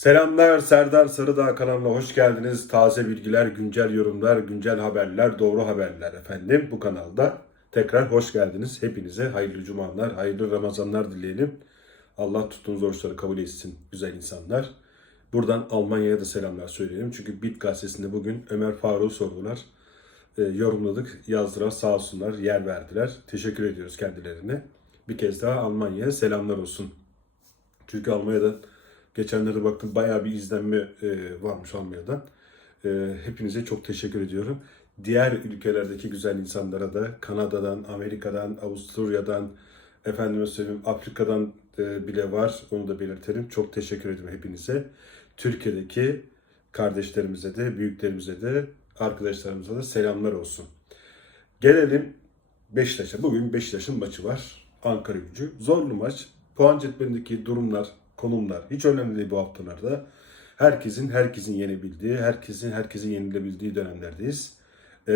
Selamlar Serdar Sarıdağ kanalına hoş geldiniz. Taze bilgiler, güncel yorumlar, güncel haberler, doğru haberler efendim bu kanalda. Tekrar hoş geldiniz. Hepinize hayırlı cumalar, hayırlı Ramazanlar dileyelim. Allah tuttuğunuz oruçları kabul etsin güzel insanlar. Buradan Almanya'ya da selamlar söyleyelim. Çünkü Bit gazetesinde bugün Ömer Faruk'u sordular. E, yorumladık, yazdılar sağ olsunlar, yer verdiler. Teşekkür ediyoruz kendilerine. Bir kez daha Almanya'ya selamlar olsun. Çünkü Almanya'da geçenlerde baktım bayağı bir izlenme e, varmış Almanya'dan. E, hepinize çok teşekkür ediyorum. Diğer ülkelerdeki güzel insanlara da Kanada'dan, Amerika'dan, Avusturya'dan, efendime söyleyeyim Afrika'dan e, bile var. Onu da belirtelim. Çok teşekkür ederim hepinize. Türkiye'deki kardeşlerimize de, büyüklerimize de, arkadaşlarımıza da selamlar olsun. Gelelim Beşiktaş'a. Bugün Beşiktaş'ın maçı var. Ankara gücü. Zorlu maç. Puan cetvelindeki durumlar, konumlar hiç önemli değil bu haftalarda. Herkesin herkesin yenebildiği, herkesin herkesin yenilebildiği dönemlerdeyiz. Ee,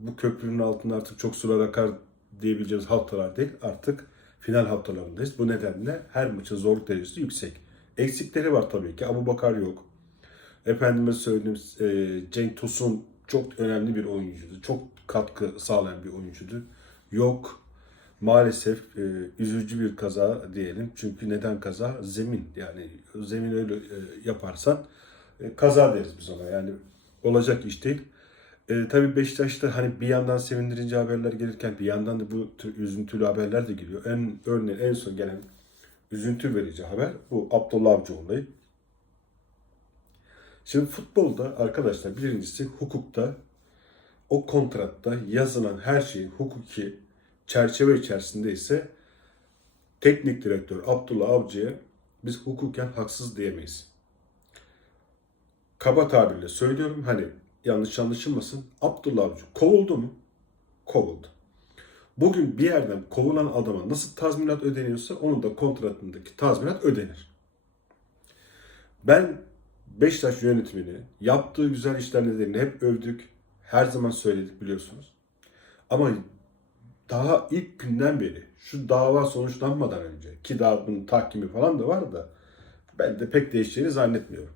bu köprünün altında artık çok sular akar diyebileceğimiz haftalar değil. Artık final haftalarındayız. Bu nedenle her maçın zorluk derecesi yüksek. Eksikleri var tabii ki. Abu Bakar yok. Efendime söyleyeyim e, Cenk Tosun çok önemli bir oyuncuydu. Çok katkı sağlayan bir oyuncuydu. Yok. Maalesef e, üzücü bir kaza diyelim. Çünkü neden kaza? Zemin. Yani zemin öyle e, yaparsan e, kaza deriz biz ona. Yani olacak iş değil. E, tabii Beşiktaş'ta hani bir yandan sevindirici haberler gelirken bir yandan da bu tür üzüntülü haberler de geliyor. En örneğin en son gelen üzüntü verici haber bu Abdullah Avcı olayı. Şimdi futbolda arkadaşlar birincisi hukukta o kontratta yazılan her şeyin hukuki çerçeve içerisinde ise teknik direktör Abdullah Avcı'ya biz hukuken haksız diyemeyiz. Kaba tabirle söylüyorum hani yanlış anlaşılmasın. Abdullah Avcı kovuldu mu? Kovuldu. Bugün bir yerden kovulan adama nasıl tazminat ödeniyorsa onun da kontratındaki tazminat ödenir. Ben Beşiktaş yönetimini yaptığı güzel işler nedeniyle hep övdük. Her zaman söyledik biliyorsunuz. Ama daha ilk günden beri şu dava sonuçlanmadan önce ki daha bunun tahkimi falan da var da ben de pek değişeceğini zannetmiyorum.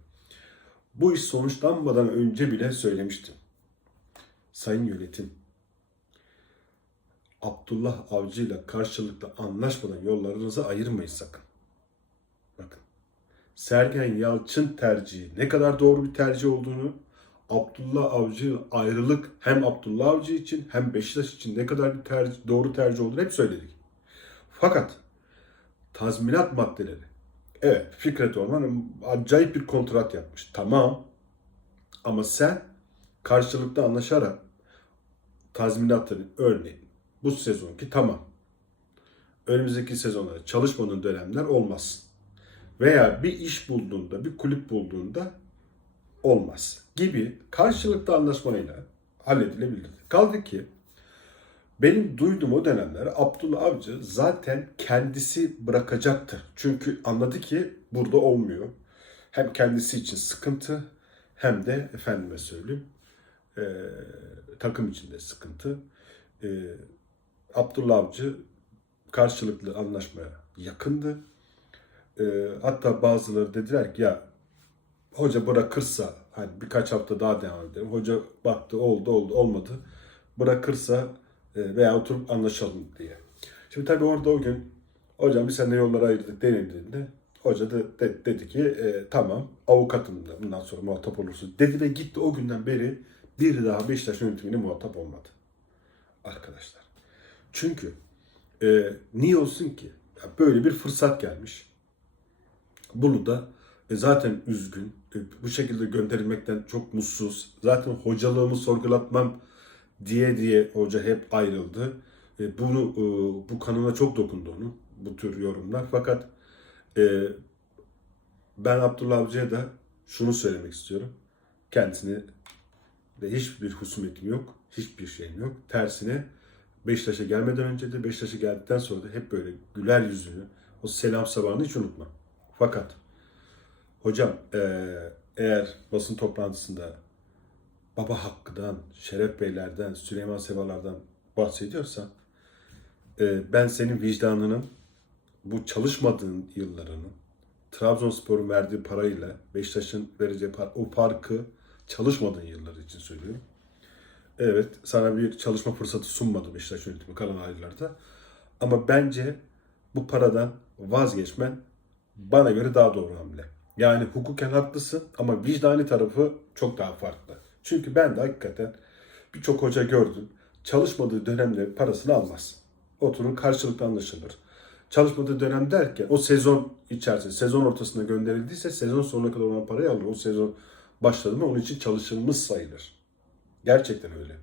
Bu iş sonuçlanmadan önce bile söylemiştim. Sayın yönetim, Abdullah Avcı ile karşılıklı anlaşmadan yollarınızı ayırmayın sakın. Bakın. Sergen Yalçın tercihi ne kadar doğru bir tercih olduğunu, Abdullah Avcı ayrılık hem Abdullah Avcı için hem Beşiktaş için ne kadar tercih, doğru tercih olduğunu hep söyledik. Fakat tazminat maddeleri Evet Fikret Orman acayip bir kontrat yapmış. Tamam. Ama sen karşılıklı anlaşarak tazminatların örneğin bu sezonki tamam. Önümüzdeki sezonlara çalışmadığın dönemler olmaz. Veya bir iş bulduğunda, bir kulüp bulduğunda olmaz gibi karşılıklı anlaşmayla halledilebilir. Kaldı ki benim duyduğum o dönemler Abdullah Avcı zaten kendisi bırakacaktır. Çünkü anladı ki burada olmuyor. Hem kendisi için sıkıntı hem de efendime söyleyeyim e, takım içinde sıkıntı. E, Abdullah Avcı karşılıklı anlaşmaya yakındı. E, hatta bazıları dediler ki ya hoca bırakırsa hani birkaç hafta daha devam edelim. Hoca baktı oldu oldu olmadı. Bırakırsa e, veya oturup anlaşalım diye. Şimdi tabii orada o gün hocam bir sene yollara ayırdık denildiğinde hoca da de- dedi ki e, tamam avukatım da bundan sonra muhatap olursun dedi ve gitti o günden beri bir daha Beşiktaş yönetimine muhatap olmadı. Arkadaşlar. Çünkü e, niye olsun ki? Ya böyle bir fırsat gelmiş. Bunu da e, zaten üzgün. Bu şekilde gönderilmekten çok mutsuz. Zaten hocalığımı sorgulatmam diye diye hoca hep ayrıldı. E, bunu e, bu kanına çok dokundu onun bu tür yorumlar. Fakat e, ben Abdullah Avcı'ya da şunu söylemek istiyorum. Kendisine de hiçbir husumetim yok. Hiçbir şeyim yok. Tersine Beşiktaş'a gelmeden önce de Beşiktaş'a geldikten sonra da hep böyle güler yüzünü, o selam sabahını hiç unutmam. Fakat hocam eğer basın toplantısında Baba Hakkı'dan, Şeref Beyler'den, Süleyman Sevalar'dan bahsediyorsan ben senin vicdanının bu çalışmadığın yıllarının Trabzonspor'un verdiği parayla Beşiktaş'ın vereceği para, o farkı çalışmadığın yıllar için söylüyorum. Evet sana bir çalışma fırsatı sunmadı Beşiktaş yönetimi kalan aylarda. Ama bence bu paradan vazgeçmen bana göre daha doğru hamle. Yani hukuken haklısın ama vicdani tarafı çok daha farklı. Çünkü ben de hakikaten birçok hoca gördüm. Çalışmadığı dönemde parasını almaz. Oturur karşılıklı anlaşılır. Çalışmadığı dönem derken o sezon içerisinde, sezon ortasında gönderildiyse sezon sonuna kadar olan parayı alır. O sezon başladı mı onun için çalışılmış sayılır. Gerçekten öyle.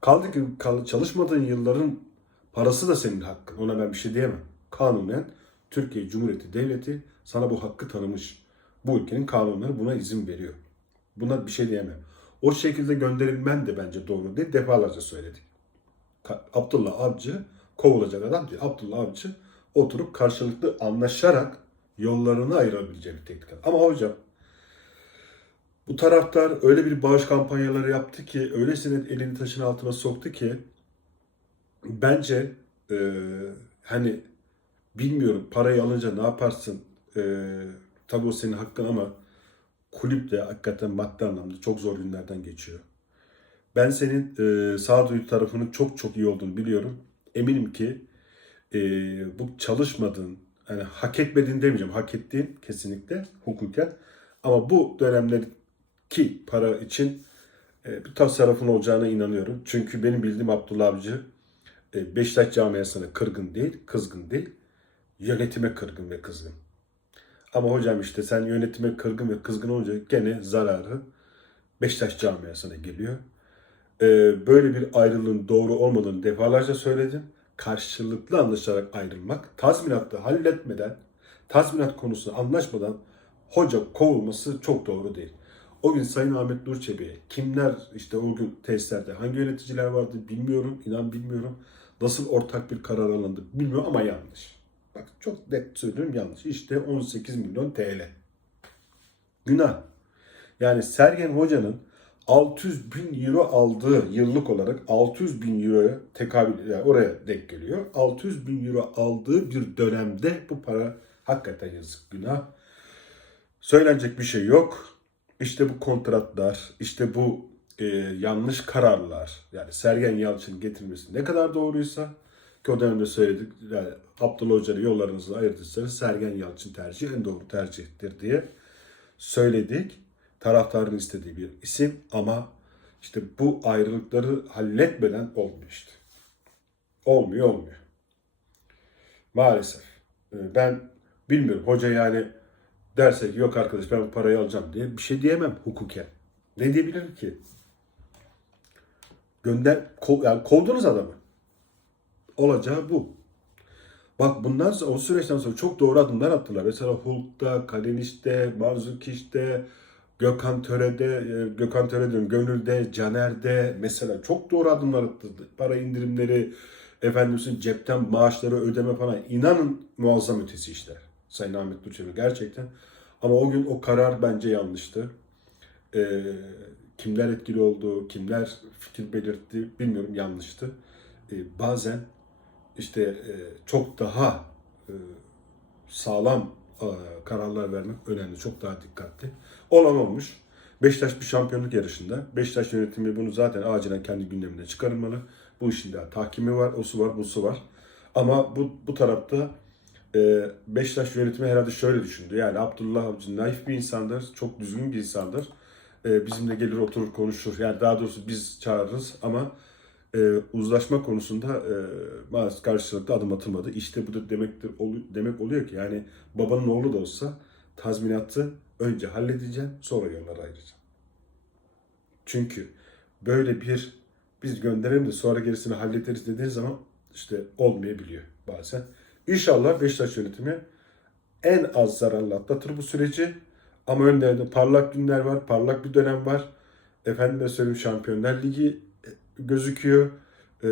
Kaldı ki çalışmadığın yılların parası da senin hakkın. Ona ben bir şey diyemem. Kanunen Türkiye Cumhuriyeti Devleti sana bu hakkı tanımış. Bu ülkenin kanunları buna izin veriyor. Buna bir şey diyemem. O şekilde gönderilmen de bence doğru değil. Defalarca söyledik. Abdullah Avcı kovulacak adam değil. Abdullah Avcı oturup karşılıklı anlaşarak yollarını ayırabileceği bir teknik. Ama hocam bu taraftar öyle bir bağış kampanyaları yaptı ki, öylesine elini taşın altına soktu ki bence e, hani bilmiyorum parayı alınca ne yaparsın e, tabii o senin hakkın ama kulüp de hakikaten maddi anlamda çok zor günlerden geçiyor. Ben senin e, sağduyu tarafının çok çok iyi olduğunu biliyorum. Eminim ki e, bu çalışmadığın, yani hak etmediğin demeyeceğim, hak ettiğin kesinlikle hukuken. Ama bu dönemdeki para için e, bir tasarrufun olacağına inanıyorum. Çünkü benim bildiğim Abdullah Avcı e, Beşiktaş camiasına kırgın değil, kızgın değil, yönetime kırgın ve kızgın. Ama hocam işte sen yönetime kırgın ve kızgın olunca gene zararı Beşiktaş camiasına geliyor. Ee, böyle bir ayrılığın doğru olmadığını defalarca söyledim. Karşılıklı anlaşarak ayrılmak, tazminatı halletmeden, tazminat konusunda anlaşmadan hoca kovulması çok doğru değil. O gün Sayın Ahmet Nur Çebi'ye kimler işte o gün tesislerde hangi yöneticiler vardı bilmiyorum, inan bilmiyorum. Nasıl ortak bir karar alındı bilmiyorum ama yanlış. Bak çok net söylüyorum yanlış. İşte 18 milyon TL. Günah. Yani Sergen Hoca'nın 600 bin euro aldığı yıllık olarak 600 bin euroya tekabül yani oraya denk geliyor. 600 bin euro aldığı bir dönemde bu para hakikaten yazık günah. Söylenecek bir şey yok. İşte bu kontratlar, işte bu e, yanlış kararlar, yani Sergen Yalçın getirmesi ne kadar doğruysa ki o dönemde söyledik, yani Abdullah Hoca'yla yollarınızı ayırdıysanız Sergen Yalçın tercihi en doğru tercihtir diye söyledik. Taraftarın istediği bir isim ama işte bu ayrılıkları halletmeden olmuyor işte. Olmuyor olmuyor. Maalesef. Ee, Ben bilmiyorum hoca yani derse ki yok arkadaş ben bu parayı alacağım diye bir şey diyemem hukuken. Ne diyebilirim ki? Gönder, kov, yani kovdunuz adamı. Olacağı bu. Bak bundan sonra o süreçten sonra çok doğru adımlar attılar. Mesela Hulk'ta, Kaliniş'te, Manzukiş'te, Gökhan Töre'de, e, Gökhan Töre diyorum, Gönül'de, Caner'de mesela çok doğru adımlar attı. Para indirimleri, efendim cepten maaşları ödeme falan. İnanın muazzam ötesi işler. Sayın Ahmet Durçevi gerçekten. Ama o gün o karar bence yanlıştı. Ee, kimler etkili oldu, kimler fikir belirtti bilmiyorum yanlıştı. Ee, bazen işte e, çok daha e, sağlam e, kararlar vermek önemli. Çok daha dikkatli. Olan olmuş. Beşiktaş bir şampiyonluk yarışında. Beşiktaş yönetimi bunu zaten acilen kendi gündemine çıkarılmalı. Bu işin daha tahkimi var, osu var, busu var. Ama bu, bu tarafta e, Beşiktaş yönetimi herhalde şöyle düşündü. Yani Abdullah Avcı naif bir insandır, çok düzgün bir insandır. E, bizimle gelir oturur konuşur. Yani daha doğrusu biz çağırırız ama e, uzlaşma konusunda e, maalesef karşılıklı adım atılmadı. İşte bu da olu- demek oluyor ki yani babanın oğlu da olsa tazminatı önce halledeceğim sonra yollara ayıracağım. Çünkü böyle bir biz gönderelim de sonra gerisini hallederiz dediği zaman işte olmayabiliyor bazen. İnşallah Beşiktaş yönetimi en az zararla atlatır bu süreci. Ama önlerinde parlak günler var, parlak bir dönem var. Efendime söyleyeyim Şampiyonlar Ligi gözüküyor. Ee,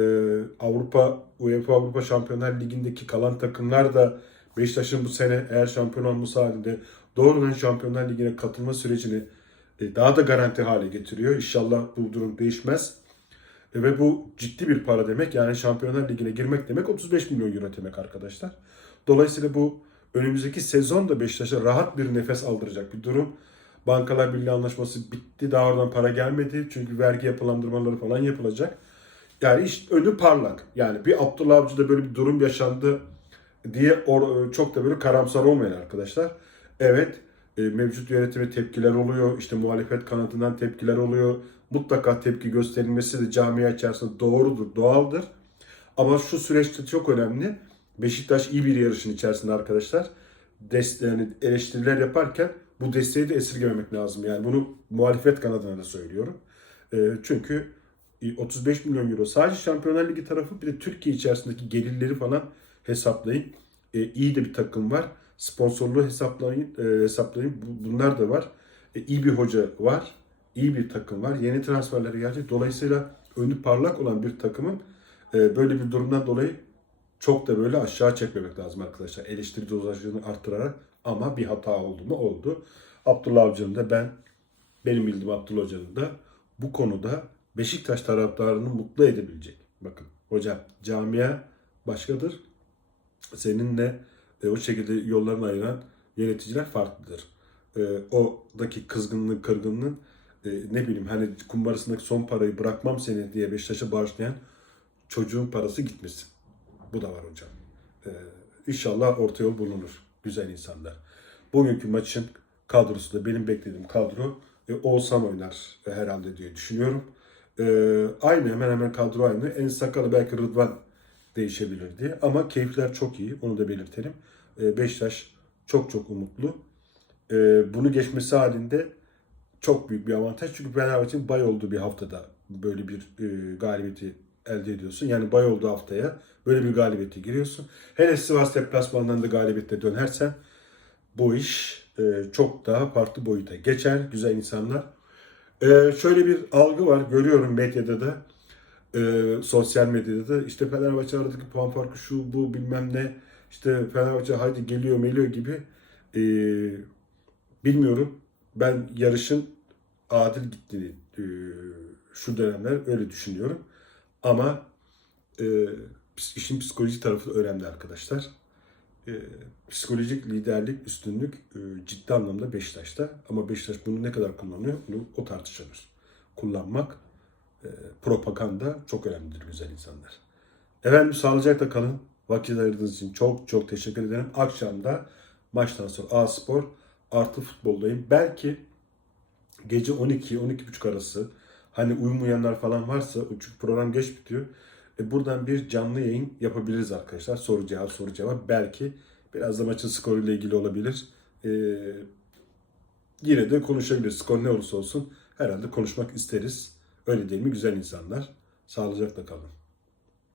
Avrupa, UEFA Avrupa Şampiyonlar Ligi'ndeki kalan takımlar da Beşiktaş'ın bu sene eğer şampiyon olması halinde doğrudan Şampiyonlar Ligi'ne katılma sürecini e, daha da garanti hale getiriyor. İnşallah bu durum değişmez. E, Ve bu ciddi bir para demek. Yani Şampiyonlar Ligi'ne girmek demek 35 milyon euro demek arkadaşlar. Dolayısıyla bu önümüzdeki sezon da Beşiktaş'a rahat bir nefes aldıracak bir durum. Bankalar Birliği anlaşması bitti. Daha oradan para gelmedi. Çünkü vergi yapılandırmaları falan yapılacak. Yani iş önü parlak. Yani bir Abdullah Avcı'da böyle bir durum yaşandı diye or- çok da böyle karamsar olmayın arkadaşlar. Evet e, mevcut yönetime tepkiler oluyor. İşte muhalefet kanadından tepkiler oluyor. Mutlaka tepki gösterilmesi de camia içerisinde doğrudur, doğaldır. Ama şu süreçte çok önemli. Beşiktaş iyi bir yarışın içerisinde arkadaşlar. Deste, yani eleştiriler yaparken bu desteği de esirgememek lazım. Yani bunu muhalefet kanadına da söylüyorum. E, çünkü 35 milyon euro sadece Şampiyonlar Ligi tarafı bir de Türkiye içerisindeki gelirleri falan hesaplayın. E, iyi de bir takım var. Sponsorluğu hesaplayın. E, hesaplayın. Bu- Bunlar da var. E, iyi bir hoca var. iyi bir takım var. Yeni transferler gelecek. Dolayısıyla önü parlak olan bir takımın e, böyle bir durumdan dolayı çok da böyle aşağı çekmemek lazım arkadaşlar. Eleştiri dozajını arttırarak ama bir hata oldu mu oldu. Abdullah Avcı'nın da ben benim bildiğim Abdullah Hoca'nın da bu konuda Beşiktaş taraftarını mutlu edebilecek. Bakın hocam camia başkadır. Seninle e, o şekilde yollarını ayıran yöneticiler farklıdır. E, oradaki kızgınlık, kırgınlığın e, ne bileyim hani kumbarasındaki son parayı bırakmam seni diye Beşiktaş'a bağışlayan çocuğun parası gitmesin. Bu da var hocam. E, inşallah orta yol bulunur. Güzel insanlar. Bugünkü maçın kadrosu da benim beklediğim kadro. E, Oğuzhan oynar e, herhalde diye düşünüyorum. E, aynı hemen hemen kadro aynı. En sakalı belki Rıdvan değişebilirdi. Ama keyifler çok iyi. Onu da belirtelim. E, Beşiktaş çok çok umutlu. E, bunu geçmesi halinde çok büyük bir avantaj. Çünkü Fenerbahçe'nin bay olduğu bir haftada böyle bir e, galibiyeti elde ediyorsun. Yani bay olduğu haftaya böyle bir galibiyete giriyorsun. Hele Sivas deplasmanından da galibiyette dönersen bu iş e, çok daha farklı boyuta geçer. Güzel insanlar. E, şöyle bir algı var. Görüyorum medyada da e, sosyal medyada da işte Fenerbahçe aradaki puan farkı şu bu bilmem ne işte Fenerbahçe haydi geliyor meliyor gibi e, bilmiyorum. Ben yarışın adil gittiğini e, şu dönemler öyle düşünüyorum. Ama e, işin psikolojik tarafı önemli arkadaşlar. E, psikolojik liderlik, üstünlük e, ciddi anlamda Beşiktaş'ta. Ama Beşiktaş bunu ne kadar kullanıyor? Bunu o tartışılır. Kullanmak e, propaganda çok önemlidir güzel insanlar. Efendim sağlıcakla kalın. Vakit ayırdığınız için çok çok teşekkür ederim. Akşamda maçtan sonra A Spor artı futboldayım. Belki gece 12-12.30 arası hani uyumayanlar falan varsa çünkü program geç bitiyor. E, buradan bir canlı yayın yapabiliriz arkadaşlar. Soru cevap soru cevap. Belki biraz da maçın skoruyla ilgili olabilir. E, yine de konuşabiliriz. Skor ne olursa olsun herhalde konuşmak isteriz. Öyle değil mi güzel insanlar? Sağlıcakla kalın.